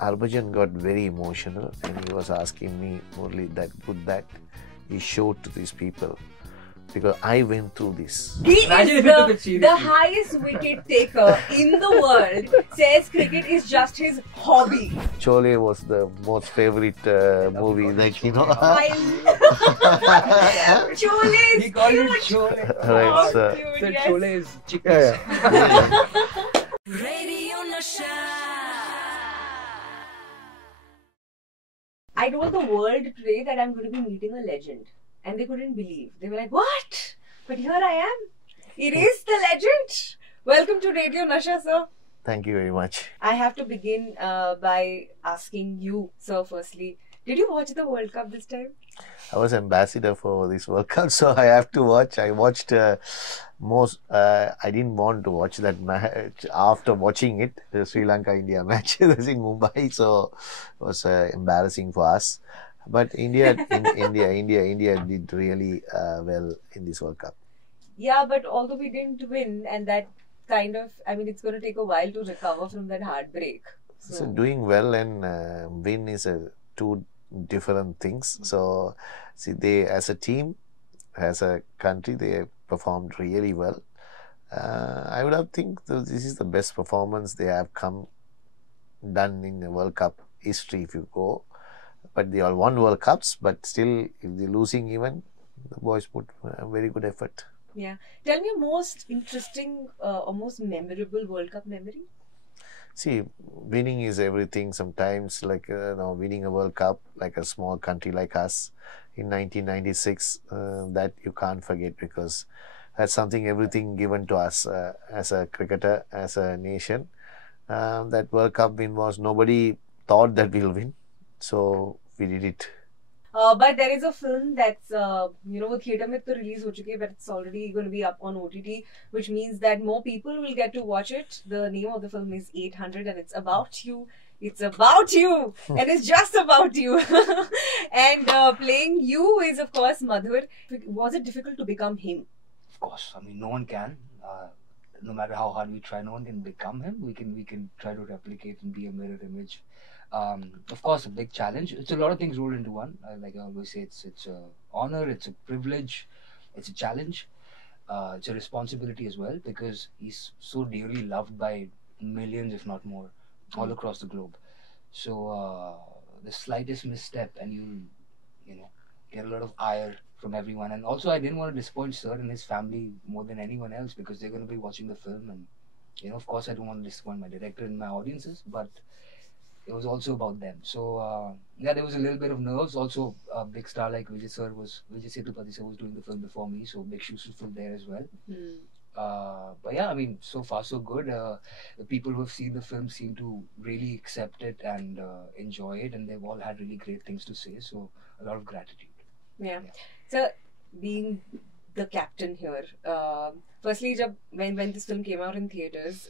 Harbhajan got very emotional and he was asking me, Murali, that he showed to these people because I went through this. He is the highest wicket taker in the world. Says cricket is just his hobby. Chole was the most favorite movie, like, you know. Chole is He called it cute. Chole. Right, so, The Yes. Chole is chicken. Radio Nasha. I told the world today that I'm going to be meeting a legend. And they couldn't believe. They were like, what? But here I am. It is the legend. Welcome to Radio Nasha, sir. thank you very much. I have to begin by asking you, sir, firstly. Did you watch the World Cup this time? I was ambassador for this World Cup, so I have to watch. I watched most. I didn't want to watch that match. After watching it, the Sri Lanka-India match was in Mumbai, so it was embarrassing for us. But India did really well in this World Cup. Yeah, but although we didn't win, and that kind of, I mean, it's going to take a while to recover from that heartbreak. So doing well and win is two different things. So see, they as a team, as a country, they performed really well. I would have think this is the best performance they have done in the World Cup history if you go. But they all won World Cups, but still, if they're losing even, the boys put a very good effort. Yeah. Tell me your most interesting or most memorable World Cup memory. See, winning is everything. Sometimes, like winning a World Cup, like a small country like us in 1996, that you can't forget because that's something, everything given to us as a cricketer, as a nation. That World Cup win was, nobody thought that we'll win. So we did it. But there is a film that's, theatre mein to release ho chuki hai, but it's already going to be up on OTT, which means that more people will get to watch it. The name of the film is 800 and it's about you. It's about you and it's just about you. And playing you is, of course, Madhur. Was it difficult to become him? Of course, I mean, no one can. No matter how hard we try, no one can become him. We can try to replicate and be a mirror image. Of course, a big challenge. It's a lot of things rolled into one. Like I always say, it's a honor, it's a privilege, it's a challenge, it's a responsibility as well because he's so dearly loved by millions, if not more, all across the globe. So the slightest misstep, and you get a lot of ire from everyone. And also, I didn't want to disappoint Sir and his family more than anyone else because they're going to be watching the film, and of course, I don't want to disappoint my director and my audiences, but it was also about them. So there was a little bit of nerves. Also, a big star like Vijay Sripathy sir was doing the film before me, so big shoes to fill there as well. But yeah, I mean, so far so good. The people who have seen the film seem to really accept it and enjoy it, and they've all had really great things to say. So a lot of gratitude. Yeah. So being the captain here, firstly, when this film came out in theaters,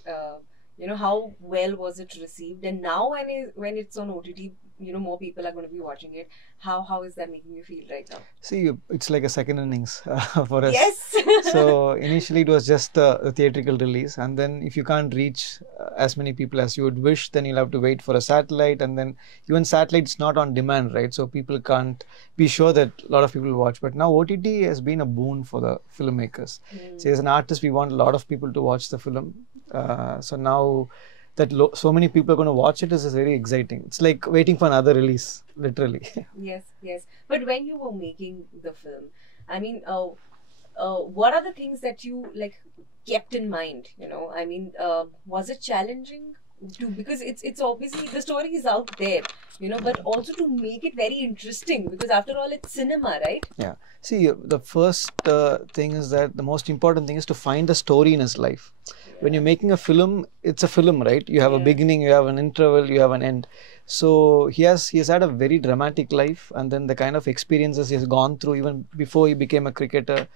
how well was it received? And now when it's on OTT, more people are going to be watching it. How is that making you feel right now? See, it's like a second innings for us. Yes. So initially it was just a theatrical release, and then if you can't reach as many people as you would wish, then you'll have to wait for a satellite, and then even satellite's not on demand, right? So people can't be sure that a lot of people watch. But now OTT has been a boon for the filmmakers. So as an artist, we want a lot of people to watch the film. So now that so many people are going to watch it is very exciting. It's like waiting for another release, literally. Yes. But when you were making the film, I mean, what are the things that you kept in mind? I mean, was it challenging? Because it's obviously the story is out there, but also to make it very interesting because after all it's cinema, right? Yeah. See, the first thing is that the most important thing is to find a story in his life. When you're making a film, it's a film, right? You have a beginning, you have an interval, you have an end. So he has had a very dramatic life, and then the kind of experiences he has gone through even before he became a cricketer,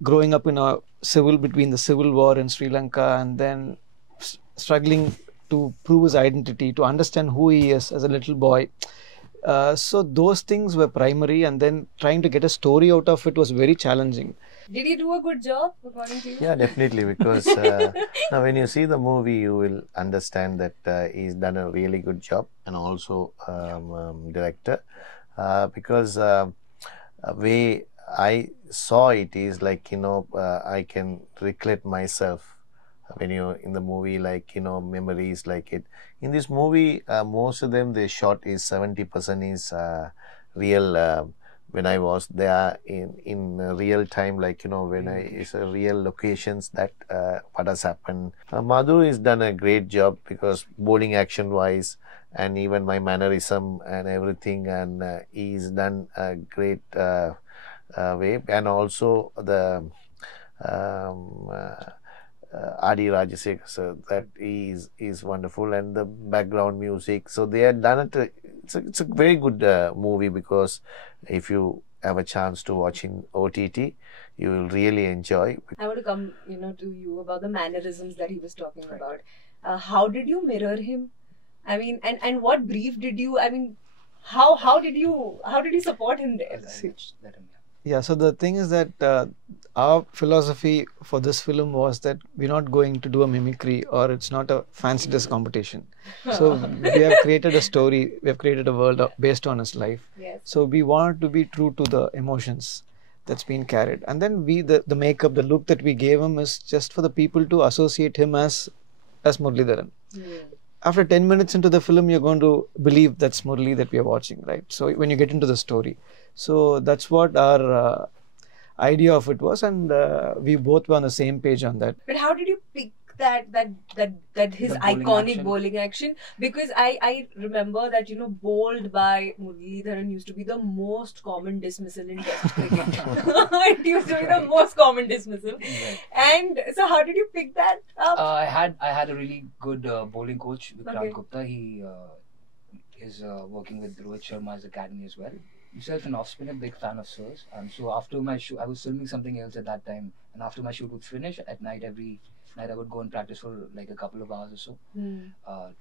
growing up in between the civil war in Sri Lanka, and then struggling to prove his identity, to understand who he is as a little boy. So those things were primary, and then trying to get a story out of it was very challenging. Did he do a good job, according to you? Yeah, definitely, because now when you see the movie, you will understand that he's done a really good job, and also director, because way I saw it is like, I can recollect myself when you in the movie, like, memories like it. In this movie, most of them, the shot is 70% is real. When I was there in real time, like, when it's a real locations that what has happened. Madhur has done a great job, because bowling action wise, and even my mannerism and everything, and he's done a great way. And also the Adi Rajasekhar sir, that is wonderful, and the background music. So they had done it. It's a very good movie, because if you have a chance to watch in OTT, you will really enjoy. I want to come, to you about the mannerisms that he was talking about. How did you mirror him? I mean, and what brief did you? I mean, how did you support him there? Yeah, so the thing is that our philosophy for this film was that we're not going to do a mimicry, or it's not a fancy dress competition. So we have created a story, we have created a world based on his life. Yes. So we wanted to be true to the emotions that's been carried. And then the makeup, the look that we gave him is just for the people to associate him as Muralitharan. After 10 minutes into the film, you're going to believe that's Murali that we are watching, right? So when you get into the story. So that's what our idea of it was, and we both were on the same page on that. But how did you pick that his The bowling iconic action. bowling action? Because I remember that bowled by Muralitharan used to be the most common dismissal in Test cricket. It used to be the most common dismissal. Right. And so, how did you pick that up? I had a really good bowling coach, Vikrant Okay. Gupta. He is working with Rohit Sharma's academy as well. Himself an off-spinner, big fan of Sir's. So after my shoot, I was filming something else at that time, and after my shoot would finish at night, every night I would go and practice for like a couple of hours or so,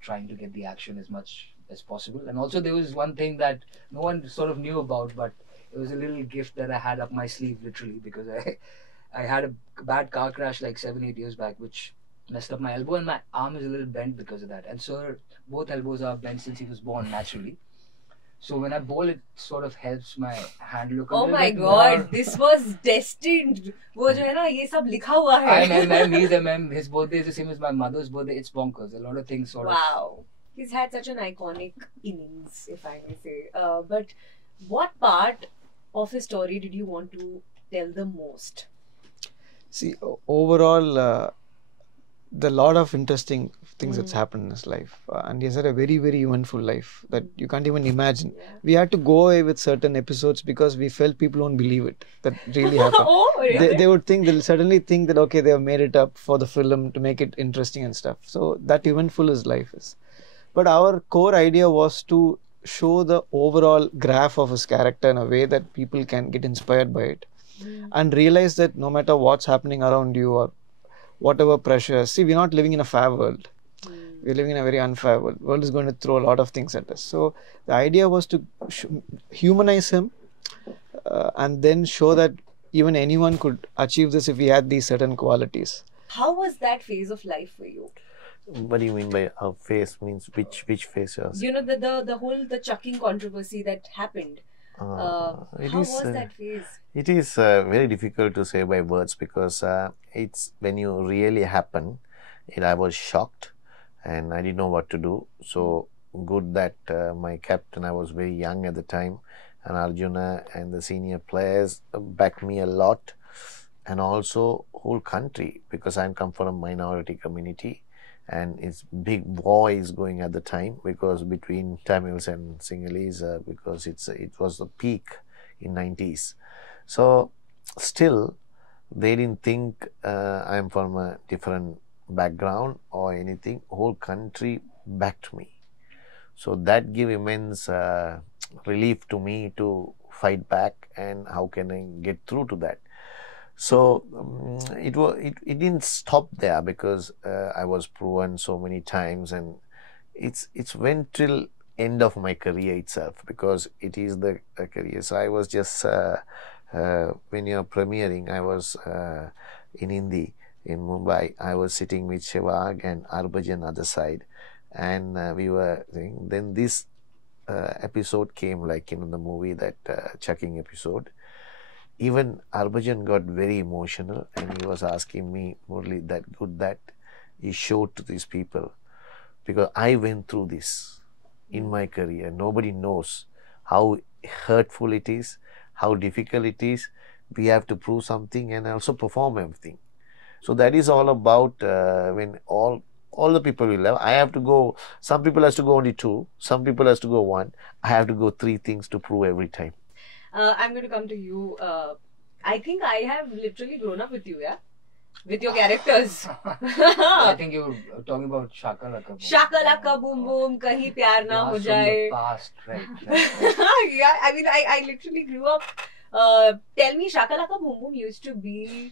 trying to get the action as much as possible. And also there was one thing that no one sort of knew about, but it was a little gift that I had up my sleeve, literally, because I had a bad car crash like 7-8 years back, which messed up my elbow, and my arm is a little bent because of that. And so both elbows are bent since he was born naturally. So when I bowl, it sort of helps my hand look a Oh little my bit God, more. this was destined. वो जो है ना, ये सब लिखा हुआ है. I'm MM, he's MM. His birthday is the same as my mother's birthday. It's bonkers. A lot of things sort of. Wow. He's had such an iconic innings, if I may say. But what part of his story did you want to tell the most? See, overall, there are a lot of interesting things that's happened in his life, and he's had a very, very eventful life that you can't even imagine. We had to go away with certain episodes because we felt people won't believe it, that really happened. Oh, really? They'll certainly think that, okay, they have made it up for the film to make it interesting and stuff. So that eventful his life is. But our core idea was to show the overall graph of his character in a way that people can get inspired by it and realize that no matter what's happening around you or whatever pressure, see, we're not living in a fair world. We're living in a very unfair world. The world is going to throw a lot of things at us. So the idea was to humanize him and then show that even anyone could achieve this if he had these certain qualities. How was that phase of life for you? What do you mean by a phase? Means which phase? You know, the whole chucking controversy that happened. How was that phase? It is very difficult to say by words, because it's when you really happen. I was shocked and I didn't know what to do. So good that my captain, I was very young at the time, and Arjuna and the senior players backed me a lot, and also whole country, because I come from a minority community. And it's big war is going at the time, because between Tamils and Sinhalese, because it was the peak in 90s. So still they didn't think I'm from a different background or anything. Whole country backed me. So that gave immense relief to me to fight back, and how can I get through to that. So it didn't stop there, because I was proven so many times, and it's went till end of my career itself, because it is the career. So I was just when you're premiering, I was in Hindi in Mumbai. I was sitting with Shevag and Arbhajan other side, and we were then this episode came, like in the movie, that chucking episode. Even Arbhajan got very emotional, and he was asking me, Murali, that good that he showed to these people, because I went through this in my career. Nobody knows how hurtful it is, how difficult it is. We have to prove something and also perform everything. So that is all about when all the people will have. I have to go. Some people has to go only 2. Some people has to go 1. I have to go 3 things to prove every time. I'm going to come to you. I think I have literally grown up with you, yeah? With your characters. I think you were talking about Shaka Laka Boom. Shaka Laka Boom Boom, Kahi Pyar Na Ho Jaye. Past, right. Yeah, I mean, I literally grew up. Tell me, Shaka Laka Boom Boom used to be.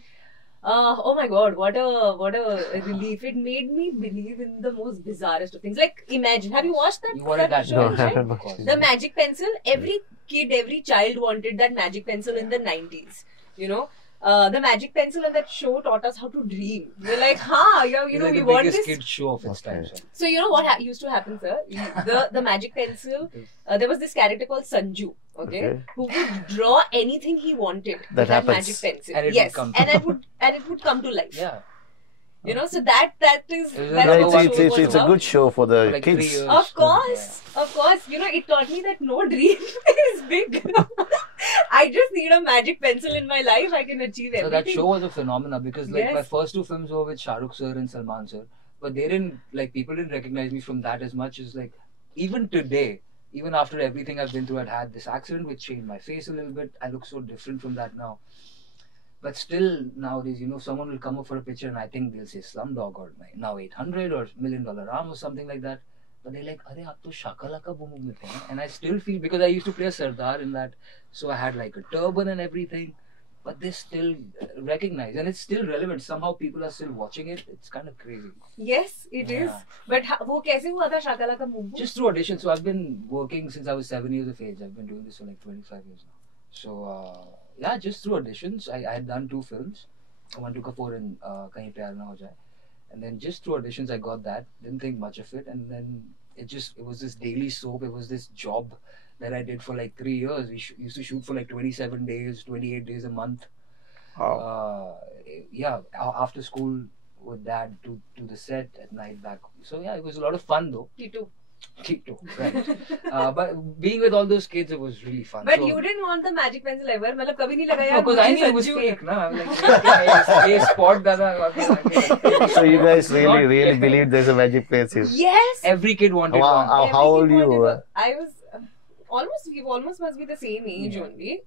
Oh my God! What a relief! It made me believe in the most bizarrest of things. Like, imagine, have you watched that? You wanted that show? No, I haven't watched The magic pencil. Every kid, every child wanted that magic pencil in the 90s. You know, the magic pencil and that show taught us how to dream. We're like, you know, like we the want biggest this. kid show of its time. Sir. So you know what used to happen, sir? The magic pencil. There was this character called Sanju. Okay, who would draw anything he wanted with that magic pencil. And it would come to life. Yeah. You know, so that is It's a good show for the like kids. Of course. You know, it taught me that no dream is big. I just need a magic pencil in my life. I can achieve everything. So that show was a phenomenon, because like my first 2 films were with Shah Rukh sir and Salman sir, but they didn't, like, people didn't recognize me from that as much as, like, even today. Even after everything I've been through, I'd had this accident which changed my face a little bit. I look so different from that now. But still, nowadays, you know, someone will come up for a picture and I think they'll say Slumdog or now 800 or $1 Million Ram or something like that. But they're like, Arey, aap to Shaka Laka Boom Boom mein the. And I still feel, because I used to play a Sardar in that, so I had like a turban and everything. But they still recognize, and it's still relevant. Somehow people are still watching it. It's kind of crazy. Yes, it is. But वो कैसे हुआ था Shaka Laka Boom Boom? Just through audition. So I've been working since I was 7 years of age. I've been doing this for like 25 years now. So yeah, just through auditions. I had done 2 films. One to Kapoor and Kahin Pyar Na Ho Jaye. And then just through auditions I got that. Didn't think much of it. And then it was this daily soap. It was this job that I did for like 3 years. We used to shoot for like 27 days, 28 days a month. Wow. After school with dad to the set, at night back. So yeah, it was a lot of fun though. Tito, right. But being with all those kids, it was really fun. But you didn't want the magic pencil ever? मतलब कभी नहीं लगा यार? No, because I knew it was fake. No, I'm like, ये spot dada. So you guys really believed there's a magic pencil? Yes. Every kid wanted one. How old you? I was we almost must be the same age only.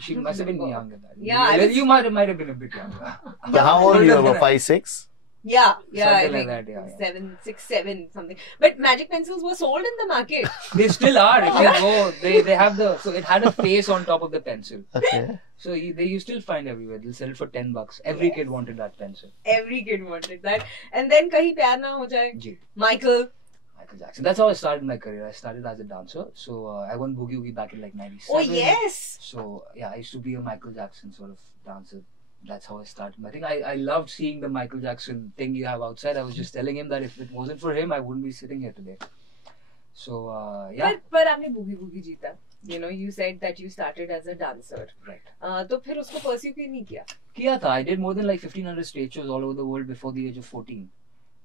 She must have been younger. Yeah, you might have been a bit younger. How old you were? 5, 6? Yeah, something like that, yeah. 7, 6, 7, something. But magic pencils were sold in the market. They still are. If you go, they have so it had a face on top of the pencil. Okay. So you still find everywhere. They'll sell it for $10. Every kid wanted that pencil. Every kid wanted that. And then Kahin Pyar Na Ho Jaye. Michael Jackson. That's how I started my career. I started as a dancer. So I won Boogie Woogie back in like 97. Oh yes. So yeah, I used to be a Michael Jackson sort of dancer. That's how I started. I think I loved seeing the Michael Jackson thing you have outside. I was just telling him that if it wasn't for him, I wouldn't be sitting here today. So yeah. But आपने Boogie Woogie जीता. You know, you said that you started as a dancer. Right. तो फिर उसको pursue क्यों नहीं किया? किया था. I did more than like 1,500 stage shows all over the world before the age of 14.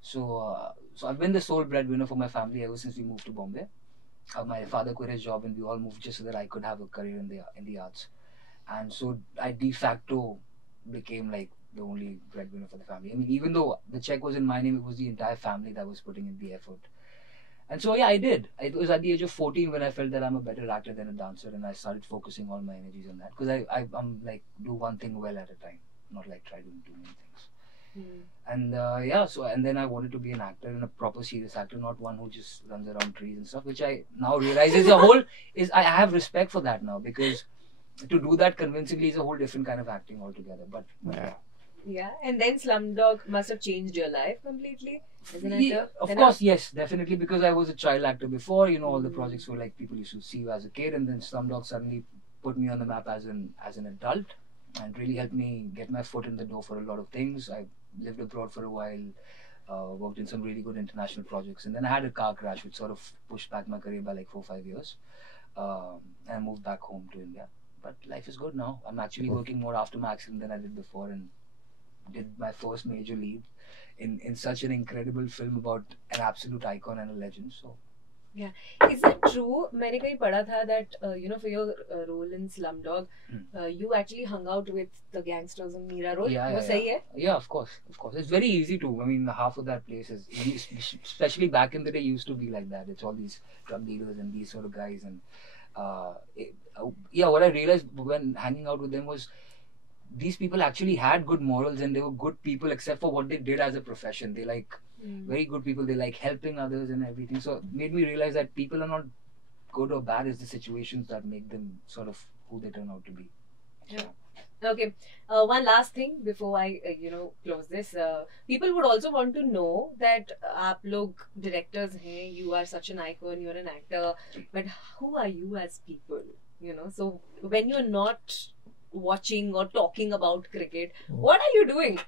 So I've been the sole breadwinner for my family ever since we moved to Bombay. My father quit his job and we all moved just so that I could have a career in the arts. And so I de facto became like the only breadwinner for the family. I mean, even though the check was in my name, it was the entire family that was putting in the effort. And so yeah, I did. It was at the age of 14 when I felt that I'm a better actor than a dancer, and I started focusing all my energies on that, because I'm like, do one thing well at a time, not like try to do many things. And and then I wanted to be an actor, and a proper serious actor, not one who just runs around trees and stuff, which I now realize I have respect for that now, because to do that convincingly is a whole different kind of acting altogether. But Yeah, and then Slumdog must have changed your life completely as an Yeah, actor. of And course, yes, definitely, because I was a child actor before. All the Mm. projects were like people used to see you as a kid, and then Slumdog suddenly put me on the map as an adult, and really helped me get my foot in the door for a lot of things. I lived abroad for a while, worked in some really good international projects, and then I had a car crash, which sort of pushed back my career by like 4 or 5 years, and I moved back home to India. But life is good now. I'm actually working more after my accident than I did before, and did my first major lead in such an incredible film about an absolute icon and a legend. So is it true? मैंने कहीं पढ़ा था that for your role in Slumdog, you actually hung out with the gangsters in Mira Road. वो सही है? Yeah, of course. It's very easy to. I mean, half of that place is, especially back in the day, used to be like that. It's all these drug dealers and these sort of guys, and what I realized when hanging out with them was, these people actually had good morals and they were good people, except for what they did as a profession. They very good people. They like helping others and everything. So it made me realize that people are not good or bad. It's the situations that make them sort of who they turn out to be. Yeah. Okay. One last thing before I close this. People would also want to know that आप लोग directors हैं. You are such an icon. You're an actor. But who are you as people? So when you're not watching or talking about cricket, what are you doing?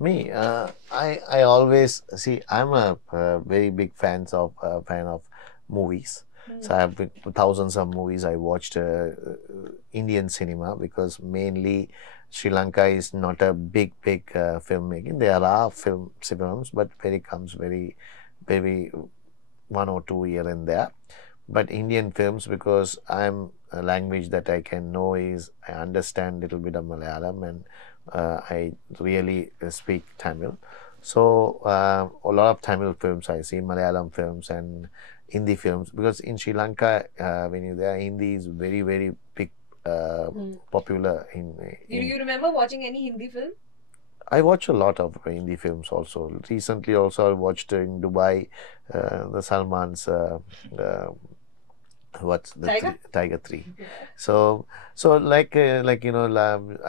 Me, I always see. I'm a very big fan of movies. So I have been to thousands of movies. I watched Indian cinema, because mainly Sri Lanka is not a big filmmaking. There are films, but very one or two here and there. But Indian films, because I'm a language that I can know is, I understand a little bit of Malayalam, and I really speak Tamil. So a lot of Tamil films I see, Malayalam films and Hindi films, because in Sri Lanka, when you're there, Hindi is very big, popular. You remember watching any Hindi film? I watch a lot of Hindi films also. Recently also I watched in Dubai, the Salman's what's the Tiger 3. So like I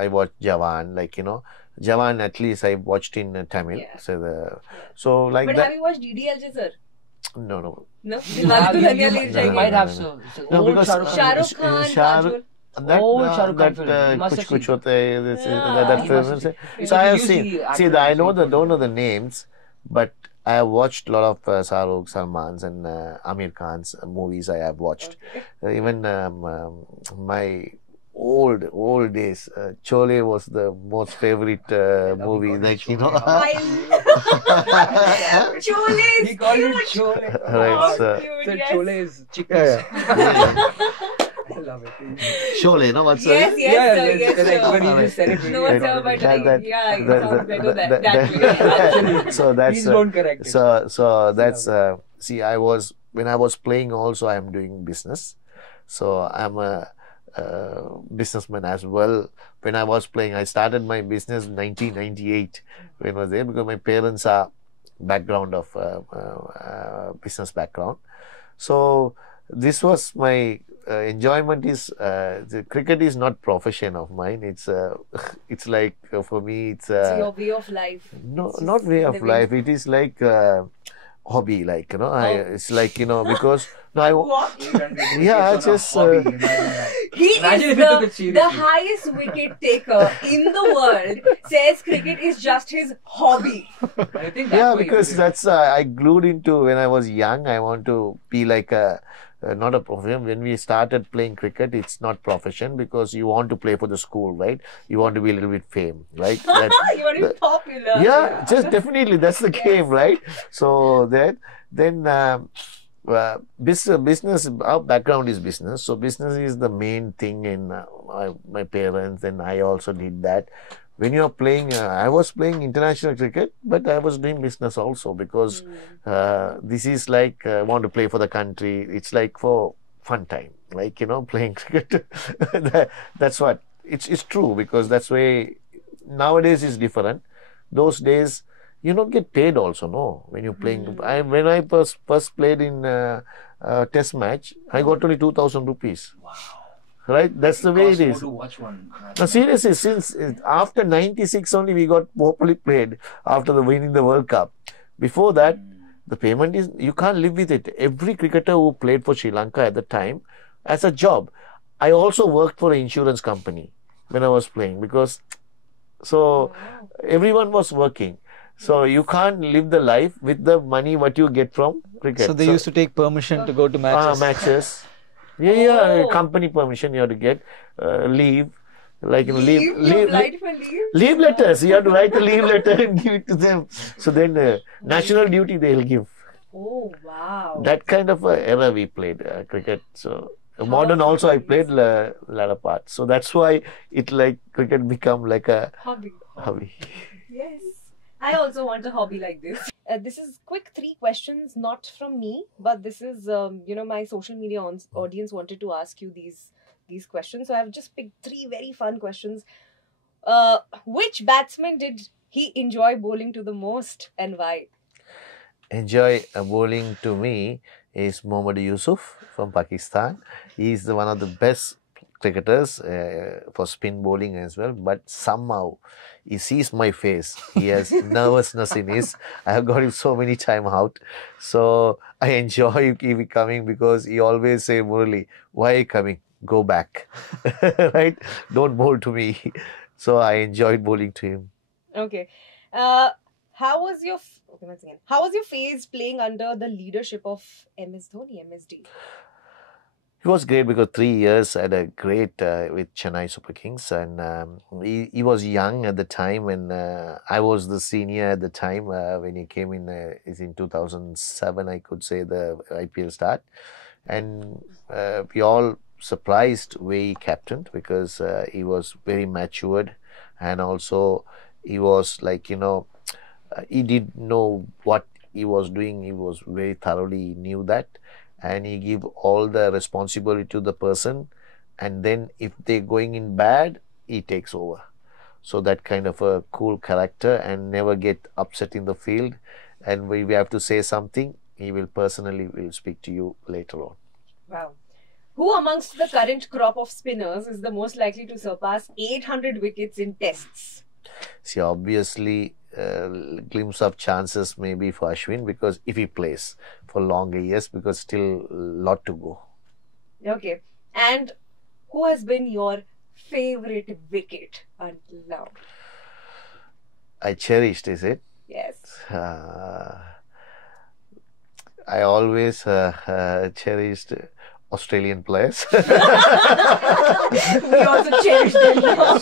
watched Jawan, Jawan at least I watched in Tamil. Yeah. So like but that. have you watched DDLJ, sir? No. No? You might have so. No, because Shah Rukh Khan, Kajol. Shah Rukh Khan film. You must have Kuch seen. Hote Hai, that You film. must have seen. So I have You seen. see See, I don't actors, know the names, but I have watched a lot of Shahrukh, Salman's and Amir Khan's movies. I have watched. Okay. Even my old days, Chole was the most favorite movie. Chole is He called it cute. Chole. Right, So so- cute, yes. Chole is chicken. I love it. Chole, no? What's Yes, yes, sir, yes, But sir. he just said it. No, really sir, but well. yeah, it sounds better that way. So that's Please don't correct it. so that's see, when I was playing also, I am doing business, so I'm a businessman as well. When I was playing, I started my business in 1998 when I was there, because my parents are background of business background. So this was my enjoyment. Is the cricket is not profession of mine. It's like for me it's It's your way of life. no, It's not just way of living. life. It is like hobby, like it's like because What? Yeah, It's on a just, hobby, imagine that. He Imagine is if you took it the seriously. highest wicket taker in the world. Says cricket is just his hobby. I think that's yeah, why because you- that's I glued into when I was young. I want to be like a not a profession. When we started playing cricket, it's not profession, because you want to play for the school, right? You want to be a little bit fame, right? You want to be popular. Yeah, just definitely that's the game, right? So then business, our background is business, so business is the main thing in my parents, and I also did that. When you are playing, I was playing international cricket, but I was doing business also, because this is like I want to play for the country. It's like for fun time, like playing cricket. That's what it's true, because that's way nowadays is different. Those days you don't get paid also, no, when you're playing. When I first played in Test match, I got only 2,000 rupees. Wow. right? That's the way it Costs more is. to watch one. No, seriously, since after 96 only we got properly played after the winning the World Cup. Before that, the payment is, you can't live with it. Every cricketer who played for Sri Lanka at the time as a job. I also worked for an insurance company when I was playing, because so everyone was working. So you can't live the life with the money what you get from cricket. So they used to take permission to go to matches. Matches. Yeah, company permission you have to get, leave. Like, you know, You applied for leave? leave letters. You have to write a leave letter and give it to them. So then national duty they'll give. Oh, wow. That kind of era we played cricket. So modern also I played a lot of parts. So that's why it like cricket become like a hobby. Yes. I also want a hobby like this. This is quick 3 questions, not from me, but this is, my social media audience wanted to ask you these questions. So I've just picked 3 very fun questions. Which batsman did he enjoy bowling to the most and why? Enjoy bowling to me is Mohammad Yusuf from Pakistan. He's one of the best cricketers for spin bowling as well, but somehow he sees my face. He has nervousness in his. I have got him so many time out. So I enjoy him coming because he always say, Murali, why are you coming? Go back. Right? Don't bowl to me. So I enjoyed bowling to him. Okay. How was your phase playing under the leadership of MS Dhoni, MSD? It was great because 3 years I had a great with Chennai Super Kings, and he was young at the time when I was the senior at the time when he came in. Is in 2007, I could say, the IPL start, and we all surprised way he captained because he was very matured, and also he was like, he did know what he was doing. He was very thoroughly knew that. And he give all the responsibility to the person, and then if they're going in bad, he takes over. So that kind of a cool character, and never get upset in the field. And when we have to say something, he will personally speak to you later on. Wow. Who amongst the current crop of spinners is the most likely to surpass 800 wickets in tests? See, obviously, glimpse of chances maybe for Ashwin, because if he plays for longer years, because still a lot to go. Okay. And who has been your favorite wicket until now? I cherished, is it? Yes. I always cherished Australian players. We also cherish them now.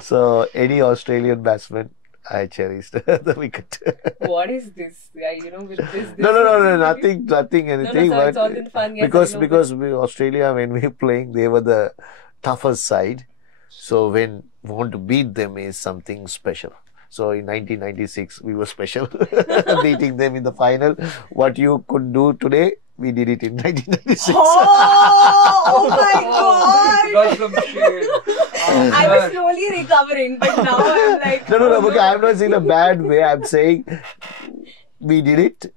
So any Australian batsman, I cherished the wicket. What is this? Yeah, with this. No, nothing, anything. No, it's all in fun. Yes, because Australia, when we were playing, they were the toughest side. So when we want to beat them is something special. So in 1996, we were special, beating them in the final. What you could do today, we did it in 1996. Oh my God! Got some shade. I was slowly recovering, but now I'm like... No, because I'm not saying a bad way. I'm saying we did it.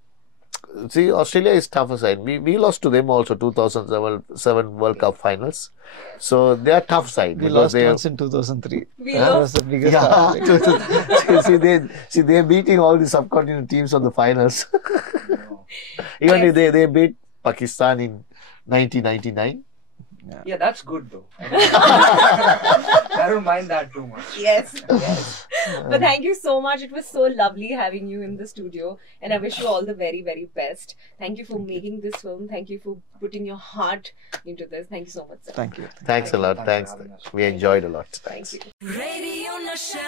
See, Australia is tougher side. We lost to them also 2007 World Cup finals. So they are tough side. We lost once in 2003. That was the biggest heartbreak. see, they're beating all the subcontinent teams on the finals. Even if they beat Pakistan in 1999. Yeah, that's good though. I don't mind that too much. Yes. But thank you so much. It was so lovely having you in the studio, and I wish you all the very, very best. Thank you for making this film. Thank you for putting your heart into this. Thank you so much, sir. Thank you. Thanks a lot. Thanks. We enjoyed a lot. Thank you. Radio Nasha.